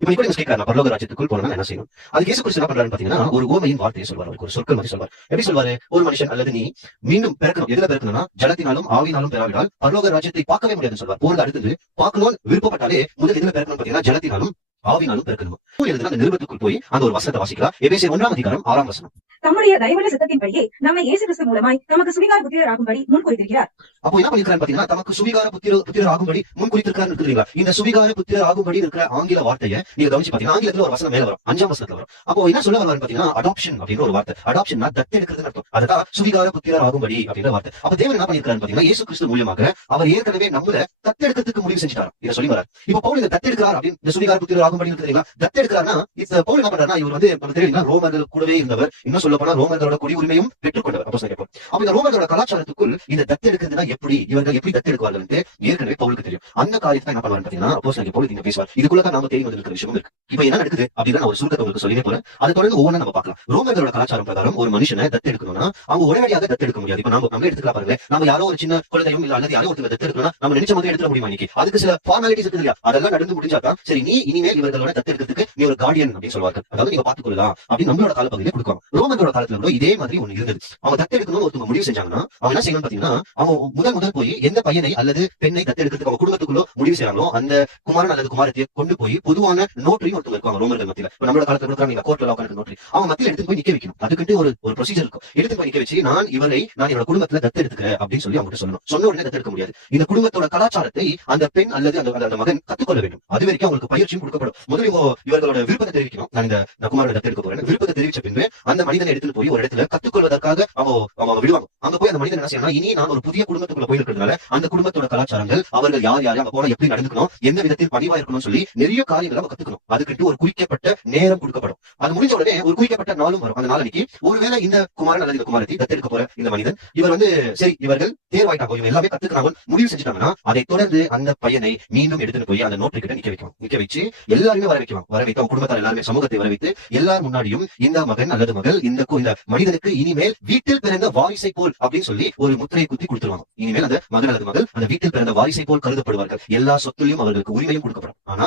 இப்ப நிக்கோடிமஸ் கேட்கிறாங்க பரலோக ராஜ்யத்துக்குள் போனா என்ன செய்யணும்? அது இயேசு குறிச்சு என்ன பண்றாருன்னு பாத்தீங்கன்னா ஒரு ஓமையின் வார்த்தையை சொல்வார் அவருக்கு ஒரு சொற்கள் மாதிரி சொல்வார். எப்படி சொல்வாரு? ஒரு மனுஷன் அல்லது நீ மீண்டும் பிறக்கணும். எதுல பிறக்கணும்னா ஜலத்தினாலும் ஆவினாலும் பெறாவிடால் பரலோக ராஜ்யத்தை பார்க்கவே முடியாதுன்னு சொல்வார். போறது அடுத்தது பார்க்கணும் விருப்பப்பட்டாலே முதல் எதுல பிறக்கணும் பாத்தீங்கன்னா ஜலத்தினாலும் ஆவினாலும் பிறக்கணும். எழுதுனா அந்த நிருபத்துக்குள் போய் அந்த ஒரு வசனத்தை வாசிக்கலாம். எபேசியர் ஒன்றாம் அதிகாரம் ஆறாம் வசனம். தம்முடைய தயவுள்ள சித்தத்தின்படியே நம்மை இயேசு கிறிஸ்து மூலமாய் நமக்கு சுவிகார புத்திரராகும்படி முன் குறித்திருக்கிறார் அப்போ என்ன பண்ணிருக்காரு பாத்தீங்கன்னா தமக்கு சுவிகார புத்திர புத்திரர் ஆகும்படி முன் குறித்திருக்காரு இருக்குறீங்களா இந்த சுவிகார புத்திரர் ஆகும்படி இருக்கிற ஆங்கில வார்த்தையை நீங்க கவனிச்சு பாத்தீங்கன்னா ஆங்கிலத்துல ஒரு வசனம் மேல வரும். அஞ்சாம் வசனத்துல வரும். அப்போ என்ன சொல்ல வர்றாரு பாத்தீங்கன்னா அடாப்ஷன் அப்படின்ற ஒரு வார்த்தை. அடாப்ஷன் தத்தெடுக்கிறது அர்த்தம். அதுதான் சுவிகார புத்திரர் ஆகும்படி அப்படின்ற வார்த்தை. அப்ப தேவன் என்ன பண்ணிருக்காரு பாத்தீங்கன்னா இயேசு கிறிஸ்து மூலியமாக அவர் ஏற்கனவே நம்மள தத்தெடுக்கிறதுக்கு முடிவு செஞ்சுட்டாரு. இதை சொல்லி வரார் இப்போ பவுல் இந்த தத்தெடுக்கிறார் அப்படின்னு இந்த சுவிகார புத்திரர் ஆகும்படி இருக்குறீங்களா தத்தெடுக்கிறார்னா இந்த பவுல் என்ன பண்றாருன்னா இவர் வந்து நமக்கு தெரியுங்களா ரோமர்கள் கூடவே இருந்தவர். இன்னும் சொல்ல போனா ரோமர்களோட குடி உரிமையும் பெற்றுக்கொண்டவர் அப்போ சொல்லிப்போம் அப்ப. இந்த ரோமர்களோட கலாச்சாரத்துக்குள் இந்த தத்து எடுக்கிறதுனா எப்படி? இவர்கள் எப்படி தத்து எடுக்குவார்கள் ஏற்கனவே பவுலுக்கு தெரியும். அந்த காரியத்தை என்ன பண்ணுவாங்க பாத்தீங்கன்னா அப்போ சொல்லி பவுல் இங்க பேசுவார். இதுக்குள்ள நாம தேடி வந்திருக்கிற விஷயம் இருக்கு. இப்ப என்ன நடக்குது அப்படின்னு நான் ஒரு சுருக்கத்தை உங்களுக்கு சொல்லவே போறேன். அதை தொடர்ந்து ஒவ்வொன்றா நம்ம பார்க்கலாம். ரோமர்களோட கலாச்சாரம் பிரகாரம் ஒரு மனுஷனை தத்து எடுக்கணும்னா அவங்க உடனடியாக தத்து எடுக்க முடியாது. இப்ப நம்ம நம்ம எடுத்துக்கலாம் பாருங்க நம்ம யாரோ ஒரு சின்ன குழந்தையும் இல்ல அல்லது யாரோ ஒருத்தர் தத்து தத்தெடுக்கணும்னா நம்ம நினைச்ச மாதிரி எடுத்துட முடியுமா இன்னைக்கு? அதுக்கு சில ஃபார்மாலிட்டிஸ் இருக்கு இல்லையா? அதெல்லாம் நடந்து முடிஞ்சாதான் சரி நீ இனிமேல் இவர்களோட தத்து எடுக்கிறதுக்கு நீ ஒரு கார்டியன் அப்படின்னு சொல்லுவாங்க அதாவது நீங்க பாத்துக்கொள்ளலாம் அப்படின்னு நம்மளோட காலப்பகுதியில கொடுப்பாங்க ரோமர்களோட காலத்துல கூட இதே மாதிரி ஒண்ணு இருந்தது. அவங்க தத்தெடுக்கணும்னு ஒருத்தவங்க முடிவு செஞ்சாங்கன்னா அவங்க என்ன செய்யணும்னு பாத்தீங்கன்னா அவங்க முதல் முதல் போய் எந்த பையனை அல்லது பெண்ணை தத்தெடுக்கிறதுக்கு அவங்க குடும்பத்துக்குள்ள முடிவு செய்யறாங்களோ அந்த குமாரன் அல்லது குமாரத்தையை கொண்டு போய் பொதுவான நோட்டரியும் ஒருத்தவங்க இருக்காங்க ரோமர்கள் மத்தியில. நம்மளோட காலத்துல கொடுக்குறாங்க நீங்க கோர்ட்ல உட்காந்து நோட்டரி. அவங்க மத்தியில எடுத்து போய் நிக்க வைக்கணும். அதுக்கிட்டு ஒரு ஒரு ப்ரொசீஜர் இருக்கும். எடுத்து போய் நிக்க வச்சு நான் இவரை நான் என்னோட குடும்பத்துல தத்தெடுத்துக்கிறேன் அப்படின்னு சொல்லி அவங்ககிட்ட சொல்லணும். சொன்ன உடனே தத்தெடுக்க முடியாது. இந்த குடும்பத்தோட கலாச்சாரத்தை அந்த பெண் அல்லது அந்த மகன் கத்துக்கொள்ள வேண்டும். அது வரைக்கும் அவங்களுக்கு பயிற்சியும் கொடுக்கப்படும். முதல்ல இவர்களோட விருப்பத்தை தெரிவிக்கணும். நான் இந்த நான் குமாரோட தத்தெடுக்க போறேன் விருப்பத்தை தெரிவிச்ச பின்பு அந்த மனிதனை எடுத்துட்டு போய் ஒரு இடத்துல கத்துக்கொள்வதற்காக அவ அவங்க விடுவாங்க. அங்க போய் அந்த மனிதன் என்ன செய்யணும் இனி நான் ஒரு புதிய குடும்பத்துக்குள்ள போய் இருக்கிறதுனால அந்த குடும்பத்தோட கலாச்சாரங்கள் அவர்கள் யார் யார் அங்க போன எப்படி நடந்துக்கணும் எந்த விதத்தில் பணிவா இருக்கணும் சொல்லி நிறைய காரியங்களை அவங்க கத்துக்கணும். அதுக்கிட்டு ஒரு குறிக்கப்பட்ட நேரம் கொடுக்கப்படும். அது முடிஞ்ச உடனே ஒரு குறிக்கப்பட்ட நாளும் வரும். அந்த நாளைக்கு ஒருவேளை இந்த குமாரன் அல்லது இந்த குமாரத்தை தத்தெடுக்க போற இந்த மனிதன் இவர் வந்து சரி இவர்கள் தேர்வாயிட்டாங்க இவங்க எல்லாமே கத்துக்கிறாங்க முடிவு செஞ்சுட்டாங்கன்னா அதை தொடர்ந்து அந்த பையனை மீண்டும் எடுத்துட்டு போய் அந்த நோட்டு கிட்ட நிக்க வைக்கும் நிக்க வச்சு எல்லாருமே வர வைக்கலாம் வர வைத்து அவங்க குடும்பத்தார் எல்லாருமே சமூகத்தை வர வைத்து எல்லார் முன்னாடியும் இந்த மகன் அல்லது மகள் இந்த இந்த இந்த மனிதனுக்கு இனிமேல் வீட்டில் பிறந்த வாரிசை போல் அப்படின்னு சொல்லி ஒரு முத்திரையை குத்தி கொடுத்துருவாங்க. இனிமேல் அந்த மகன் அல்லது மகள் அந்த வீட்டில் பிறந்த வாரிசை போல் கருதப்படுவார்கள். எல்லா சொத்துலையும் அவர்களுக்கு உரிமையும் கொடுக்கப்படும். ஆனா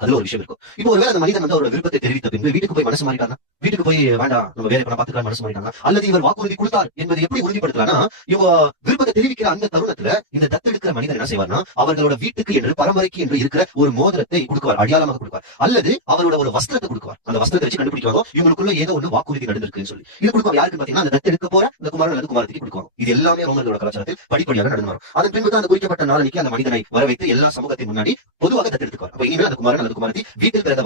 அதுல ஒரு விஷயம் இருக்கும். இப்போ ஒருவேளை அந்த மனிதன் வந்து அவரோட விருப்பத்தை தெரிவித்த பின்பு வீட்டுக்கு போய் மனசு மாறிட்டாங்க வீட்டுக்கு போய் வேண்டாம் நம்ம வேலை பண்ண பாத்துக்கலாம் மனசு மாறிட்டாங்க. அல்லது இவர் வாக்குறுதி கொடுத்தார் என்பதை எப்படி உறுதிப்படுத்தலாம்னா இவங்க விருப்பத்தை தெரிவிக்கிற அந்த தருணத்துல இந்த தத்தெடுக்கிற மனிதன் என்ன செய்வார்னா அவர்களோட வீட்டுக்கு என்று பரம்பரைக்கு என்று இருக்கிற ஒரு மோதிரத்தை கொடுக்குவார் அடையாளமாக கொடுப்பார். அல்லது அவரோட ஒரு வஸ்திரத்தை கொடுக்குவார். அந்த வஸ்திரத்தை வச்சு கண்டுபிடிக்குவாங்க இவங்களுக்குள்ள ஏதோ ஒண்ணு வாக்குறுதி நடந்திருக்குன்னு சொல்லி. இது கொடுப்பாங்க யாருக்கு பாத்தீங்கன்னா அந்த தத்தெடுக்க போற அந்த குமாரன் அல்லது குமாரத்துக்கு கொடுக்குவாங்க இது எல்லாமே ரோமர்களோட கலாச்சாரத்தில் படிப்படியாக நடந்து வரும். அதன் பின்பு தான் அந்த குறிக்கப்பட்ட நாளைக்கு அந்த மனிதனை வர வைத்து எல்லா சமூகத்தின் முன்னாடி பொதுவாக தத்தெடுத்துக்குவார். அப்ப இனிமேல் அந்த குமாரன் அல்லது குமாரத்தி வீட்டில் பிறந்த